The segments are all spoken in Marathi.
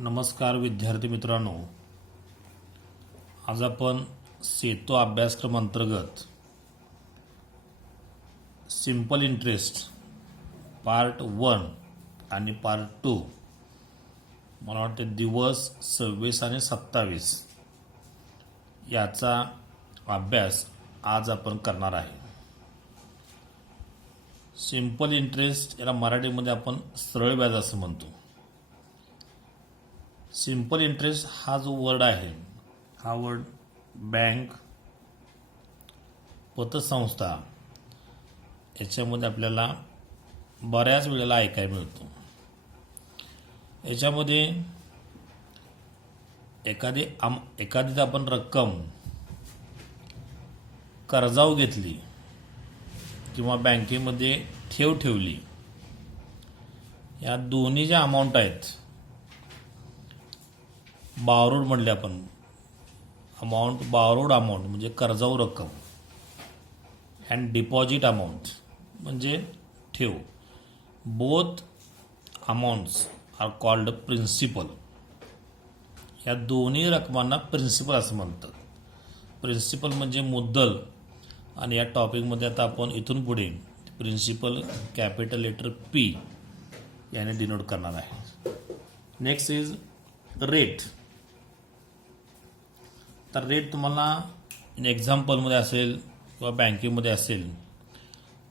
नमस्कार विद्यार्थी मित्रांनो, आज आपण सेतो अभ्यासक्रम अंतर्गत सिंपल इंटरेस्ट पार्ट 1 आणि पार्ट 2 मला वाटते दिवस 26 आणि 27 याचा अभ्यास आज आपण करणार आहे. सिंपल इंटरेस्ट याला मराठीमध्ये आपण सरळ व्याज असं म्हणतो. सिंपल इंटरेस्ट हा जो वर्ड आहे, हा वर्ड बँक, पतसंस्था याच्यामध्ये आपल्याला बऱ्याच वेळेला ऐकायला मिळतो. याच्यामध्ये एखादी आपण रक्कम कर्जावर घेतली किंवा बँकेमध्ये ठेवली, या दोन्ही ज्या अमाऊंट आहेत, बारोड म्हणले आपण बारोड अमाऊंट म्हणजे कर्जावर रक्कम, अँड डिपॉझिट अमाऊंट म्हणजे ठेव, both amounts are called principal. या दोन्ही रकमांना प्रिन्सिपल असं म्हणतात. प्रिन्सिपल म्हणजे मुद्दल, आणि या टॉपिकमध्ये आता आपण इथून पुढे प्रिन्सिपल कॅपिटल लेटर पी याने डिनोट करणार आहे. Next is rate. तर रेट तुम्हाला इन एक्झाम्पलमध्ये असेल किंवा बँकेमध्ये असेल,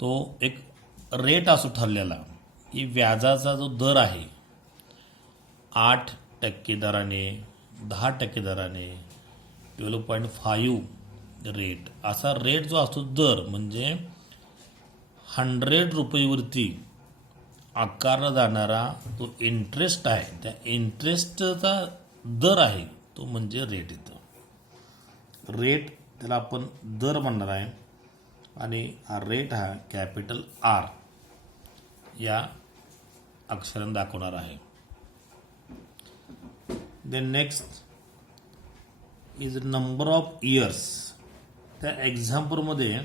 तो एक रेट असो ठरलेला की व्याजाचा जो दर आहे 8% दराने, 10% दराने, 12.5 रेट, असा रेट जो असतो दर म्हणजे 100 रुपयेवरती आकारला जाणारा तो इंटरेस्ट आहे, त्या इंटरेस्टचा दर आहे तो म्हणजे रेट. येतो रेट, त्याला आपण दर म्हणणार आहे, आणि हा रेट हा कॅपिटल आर या अक्षराने दाखवणार आहे. Then next is number of years. त्या एक्झाम्पलमध्ये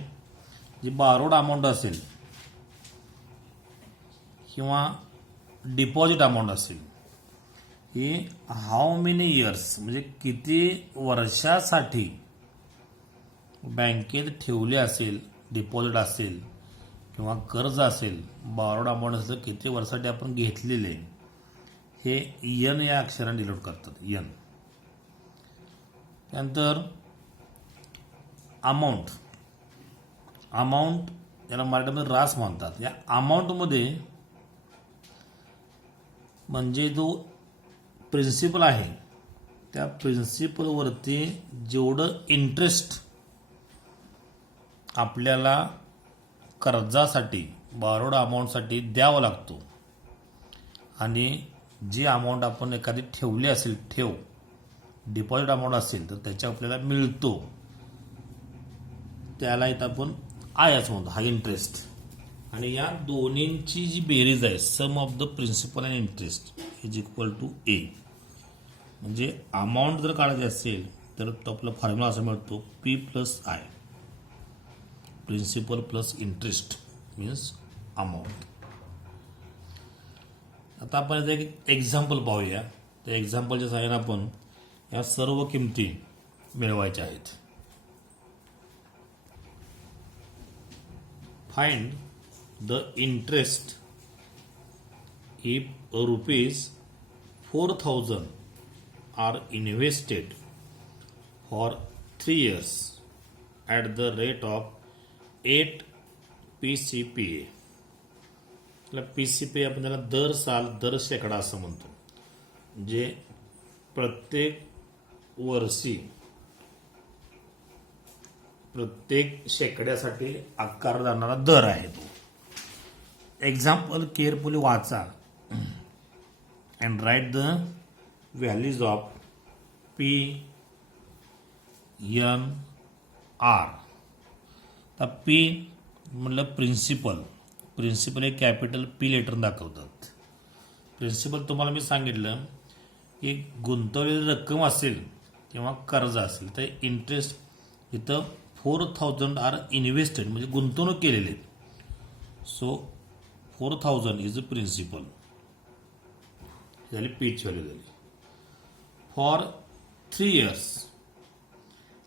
जी बारोड अमाऊंट असेल किंवा डिपॉझिट अमाऊंट असेल, ही हाऊ मेनी इयर्स म्हणजे किती वर्षासाठी बँकेत ठेवले असेल, डिपॉझिट असेल किंवा कर्ज असेल, बारोड अमाऊंट असेल, किती वर्षासाठी आपण घेतलेले, हे यन या अक्षराने डिनोट करतात. यन. त्यानंतर अमाऊंट याला मराठीमध्ये रास म्हणतात. या अमाऊंटमध्ये म्हणजे जो प्रिन्सिपल आहे त्या प्रिन्सिपलवरती जेवढं इंटरेस्ट आपल्याला कर्जासाठी, बारोड अमाऊंटसाठी द्यावा लागतो, आणि जी अमाऊंट आपण एखादी ठेवली असेल, डिपॉझिट अमाऊंट असेल, तर त्याच्या आपल्याला मिळतो, त्याला इथं आपण आय असं म्हणतो, हा इंटरेस्ट. आणि या दोन्हींची जी बेरीज आहे, sum of the principal and interest is equal to A. म्हणजे अमाऊंट जर काढायची असेल तर तो आपला फॉर्म्युला असा मिळतो P plus I. Principal plus interest means amount. आता आपण एक एक्झाम्पल पाहूया. त्या एक्झाम्पलच्या सहाय्याने आपण या सर्व किमती मिळवायच्या आहेत. Find the interest if ₹4,000 are invested for 3 years at the rate of 8 PCPA. PCPA आपण त्याला दर साल, दर शेकडा असं म्हणतो. म्हणजे प्रत्येक वर्षी प्रत्येक शेकड्यासाठी आकारला जाणारा दर आहे तो. एक्झाम्पल केअरफुली वाचा and write the values of P N R. तर पी म्हणलं प्रिन्सिपल हे कॅपिटल पी लेटर दाखवतात. प्रिन्सिपल तुम्हाला मी सांगितलं की गुंतवलेली रक्कम असेल किंवा कर्ज असेल तर इंटरेस्ट इथं 4,000 आर इन्व्हेस्टेड म्हणजे गुंतवणूक केलेली. So 4,000 is a principal. झाली पीच व्हॅल्यू झाली. For 3 years.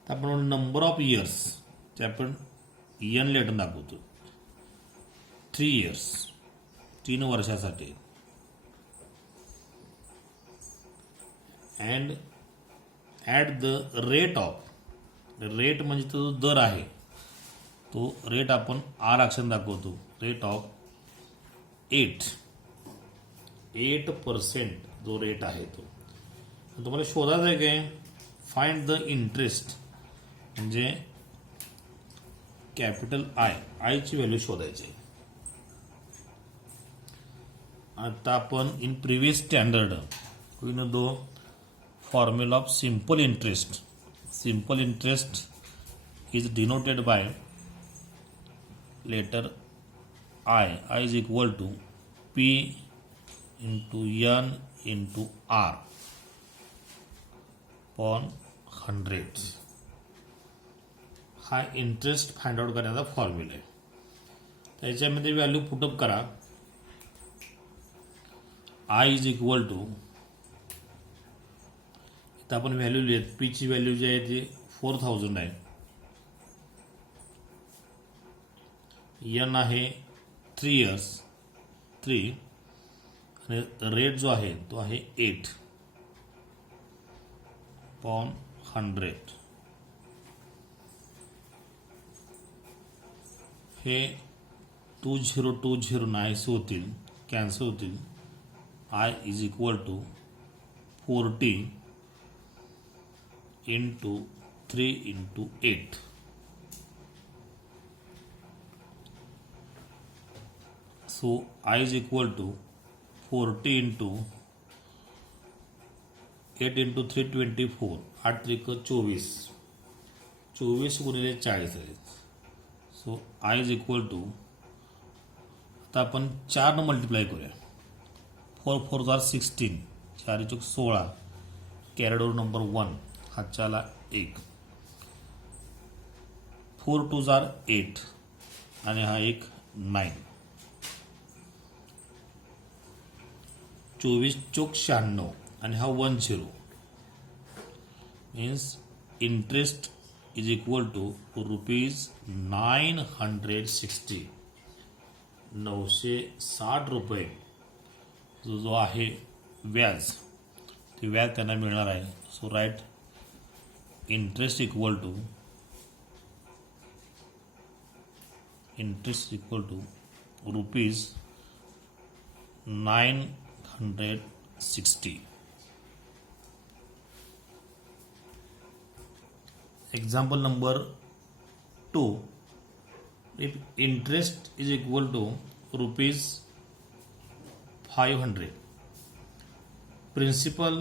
तर आपण नंबर ऑफ इयर्स ते आपण एन लेटर दाखवतो. 3 years 3 वर्षासाठी. And at the rate of, rate म्हणजे तो दर आहे, तो रेट आपण आर अक्षर दाखवतो. रेट ऑफ 8% जो रेट आहे तो तुम्हाला शोधायचा आहे. काय फाइंड द इंटरेस्ट म्हणजे कॅपिटल आयची व्हॅल्यू शोधायची. आता आपण in previous standard we know though formula of simple interest. Simple interest is denoted by letter I is equal to P into N into R upon 100. हा इंटरेस्ट फाइंड आउट करण्याचा फॉर्म्युला आहे. त्याच्यामध्ये व्हॅल्यू पुटअप करा. I इज इक्वल टू, इथं आपण व्हॅल्यू लिहित, पी ची व्हॅल्यू जी आहे ती 4000 आहे. N आहे 3 years 3 आणि रेट जो आहे तो आहे 8/100. हे 2020 नाहीसे होतील, कॅन्सल होतील. I is equal to 40 into 3 into 8. So I is equal to 40 into 8 into 3 24. 8 त्रिक 24. 24 गुणिले 40 आहेत. So I is equal to, आता आपण 4 न मल्टिप्लाय करूया. 4 4 जार 16, 4 चौक 16, कॅरेडोर नंबर 1, हातच्याला 1. 4 2 जार 8 आणि हा एक 9. 24 चौक 96 आणि हा 10. Means interest is equal to ₹960. 960 रुपये जो आहे व्याज, ते व्याज त्यांना मिळणार आहे. So write interest equal to ₹960. Example number 2. If interest is equal to ₹500, principal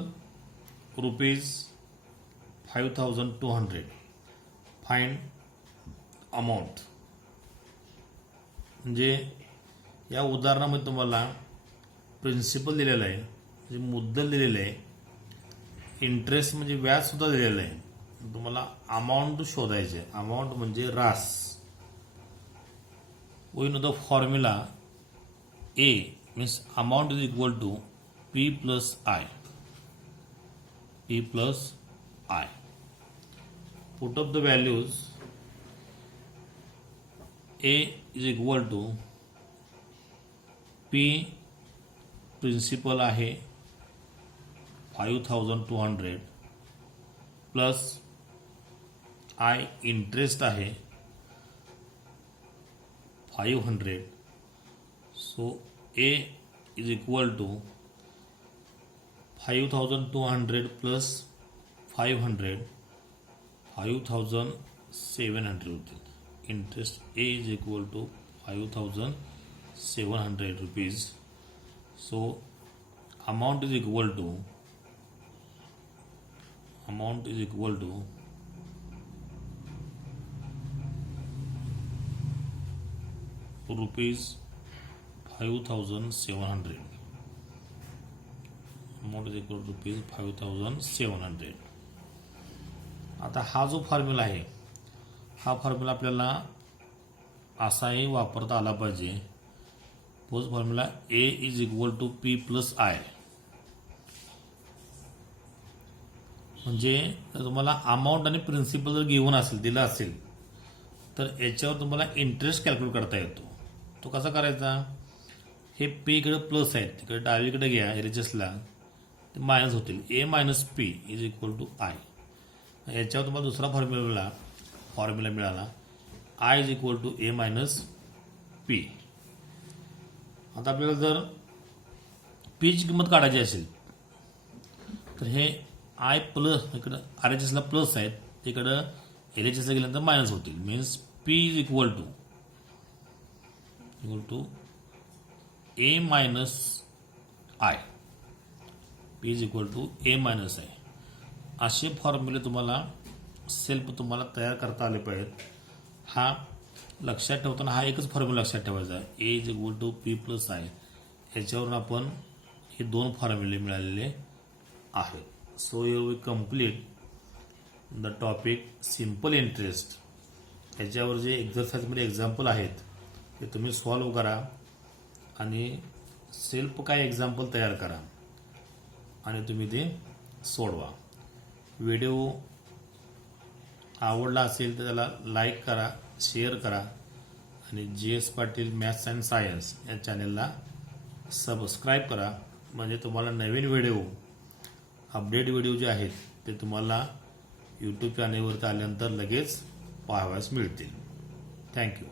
₹5,200, find amount. म्हणजे या उदाहरणामध्ये तुम्हाला प्रिन्सिपल दिलेलं आहे, म्हणजे मुद्दल दिलेलं आहे, इंटरेस्ट म्हणजे व्याज सुद्धा दिलेलं आहे. तुम्हाला अमाऊंट शोधायचे. अमाऊंट म्हणजे रास. We know the formula A means amount is equal to P plus I. Put up the values. A is equal to P principal आहे 5,200 प्लस I इंटरेस्ट आहे 500. So A is equal to 5,200 plus 500 5,700 होतील. Interest A is equal to 5,700 rupees. So amount is equal to rupees 5,700. Amount is equal to rupees 5,700. आता हा जो फॉर्म्युला आहे, हा फॉर्म्युला आपल्याला असाही वापरता आला पाहिजे. तोच formula A is equal to P plus I. म्हणजे तुम्हाला अमाऊंट आणि प्रिन्सिपल जर गिव्हन असेल दिला असेल तर याच्यावर तुम्हाला इंटरेस्ट कॅल्क्युलेट करता येतो. तो कसा करायचा? हे पी इकडे प्लस आहेत, तिकडे डावीकडे घ्या एरिचेसला, ते मायनस होतील. A minus P is equal to I. याच्यावर तुम्हाला दुसरा फॉर्म्युला मिळाला, I is equal to A minus P. आता आपल्याला जर पीची किंमत काढायची असेल तर हे आय प्लस इकडं आर एच एसला प्लस आहेत, तिकडं एल एच एसला गेल्यानंतर मायनस होतील. Means P is equal to A minus I. P is equal to A minus I. असे फॉर्म्युले तुम्हाला तयार करता आले पाहिजेत. हा लक्षात ठेवताना हा एकच फॉर्म्युला लक्षात ठेवायचा आहे, A is equal to P plus I. याच्यावरून आपण हे 2 फॉर्म्युले मिळालेले आहेत. So you we complete the topic simple interest. याच्यावर जे एक्झरसाइजमध्ये एक्झाम्पल आहेत ते तुम्ही सॉल्व करा आणि सेल्फ काय एक्झाम्पल तयार करा आणि तुम्ही ते सोडवा. व्हिडिओ आवडला असेल तर त्याला लाईक करा, शेअर करा आणि GS Patil maths and science या चॅनलला सबस्क्राईब करा. म्हणजे तुम्हाला नवीन अपडेट व्हिडिओ जे आहेत ते तुम्हाला यूट्यूब चॅनलवरती आल्यानंतर लगेच पाहावयास मिळतील. थँक्यू.